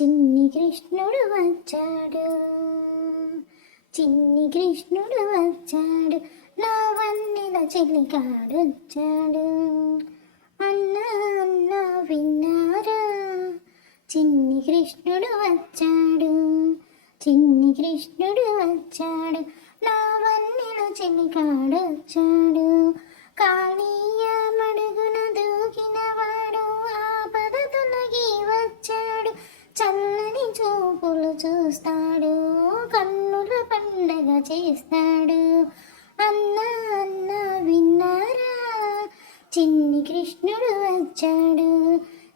చిన్ని కృష్ణుడు వచ్చాడు, చిన్ని కృష్ణుడు వచ్చాడు, నా వన్నెల చిలికాడొచ్చాడు. అన్నా అన్నా విన్నారా, చిన్ని కృష్ణుడు వచ్చాడు, చిన్ని కృష్ణుడు వచ్చాడు, నా వన్నెల చిలికాడొచ్చాడు. కాళీయ మడుగున దూకినవాడు ఆపద తొలగి వచ్చాడు, చల్లని చూపులు చూస్తాడు, కన్నుల పండగ చేస్తాడు. అన్నా అన్నా విన్నారా, చిన్ని కృష్ణుడు వచ్చాడు,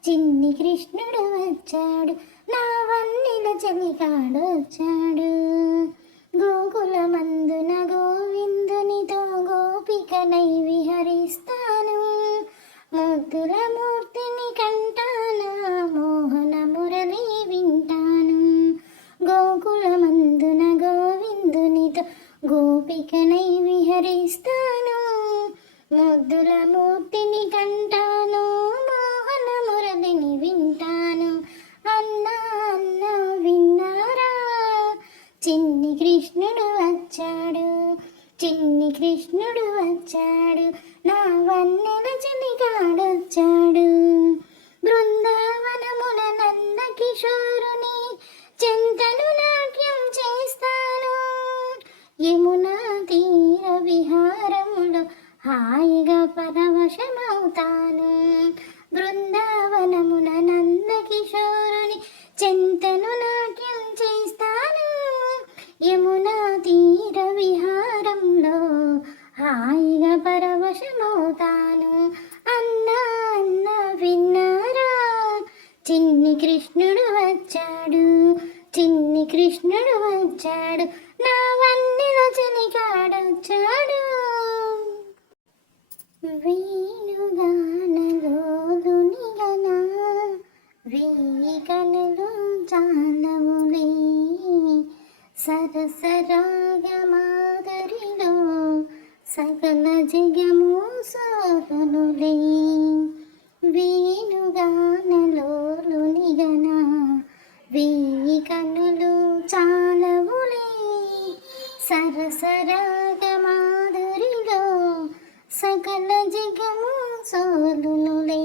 చిన్ని కృష్ణుడు వచ్చాడు, నా వన్నెల చెలికాడొచ్చాడు. గోకుల మందున గోవిందునితో గోపికనై విహరిస్తాను, ముద్దుల మూర్తిని కంటానా, మోహన మురళి వింటాను. గోకుల మందున గోవిందునితో గోపికనై విహరిస్తాను, ముద్దుల మూర్తిని కంటాను, మోహన మురళిని వింటాను. అన్నా అన్నా విన్నారా, చిన్ని కృష్ణుడు వచ్చాడు, చిన్ని కృష్ణుడు వచ్చాడు, నా వన్నెల చిలికాడొచ్చాడు. బృందావనమున నంద కిషోరుని చెంతను నాట్యం చేస్తాను, యమునా తీర విహారములో హాయిగా పరవశమవుతాను. బృందావనమున నంద కిషోరుని చెంతను నాట్యం చేస్తాను, యమునా తీర విహారంలో హాయిగా పరవశమవుతాను. అన్నా అన్నా విన్నారా, చిన్ని కృష్ణుడు వచ్చాడు, చిన్ని కృష్ణుడు వచ్చాడు, నా వన్నెల చిలికాడొచ్చాడు. వేణుగానలోలునిగనా వేయి కనులు చాలవులే, సరసరాగ మాధురిలో సకల జగము సోలునులే. వేణుగానలోలునిగనా వేయి కనులు చాలవులే, సరసరాగ మాధురిలో సకల జగము సోలునులే,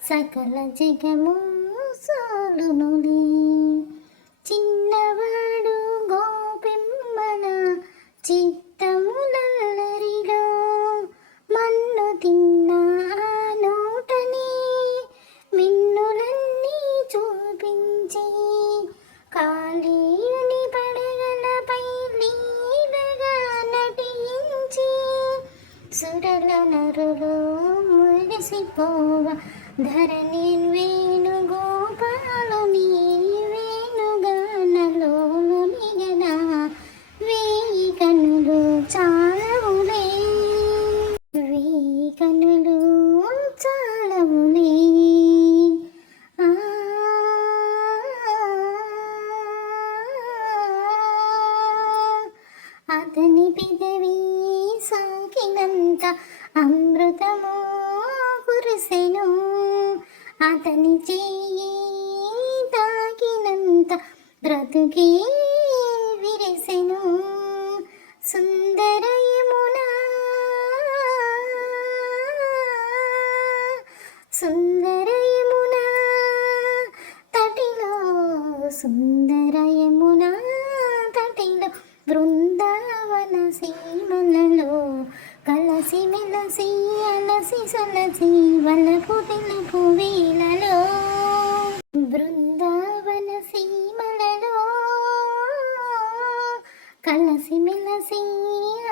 సకల జగము సోలునులే. చిన్నవాడు గోపెమ్మన చిత్తములల్లరిలో మన్ను తిన్న నోటని మిన్నులన్నీ చూపించి, కాళీయుని పడగలపై లీలగా నటించి, సురల నరులు మురిసిపోవ ధరణి వేణుగోపాలుని వేణుగానలోలునిగనా వేయి కనులు చాలవులే, వేయి కనులు చాలవులే. అతని పెదవి సోకినంత అమృతము కురిసెను, అతని చేయి తాకినంత బ్రతుకే విరిసెను. సుందర యమునా, సుందర యమునా తటిలో, సుందర యమునా తటిలో, బృందావన సీమలలో కలసి మెలసి అలసి సొలసి వలపు తెలుపు వేలలో. బృందావన సీమలలో కలసి మెలసి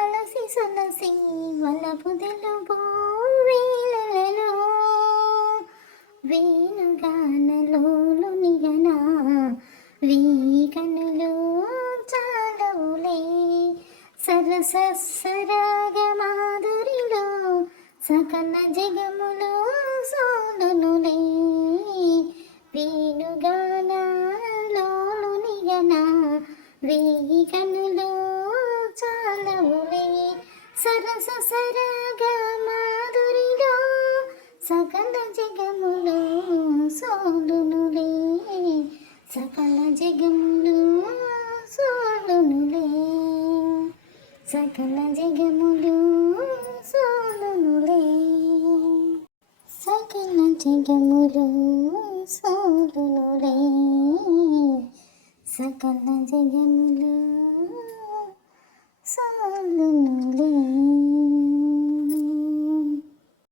అలసి సొలసి వలపు తెలుపు వేలలో. వేణుగానలోలునిగనా వేయి కనులు చాలవులే, సరసరాగ మాధురిలో సకల జగములో సోలునులే. వేణుగానలోలునిగనా వేయి కనులు చాలవులే, సరసరాగ మాధురిలో సకల జగములో సోలునులే. సకల జగములు సోలునులే, సకల జగములు సోలునులే, సకల జగములు సోలునులే.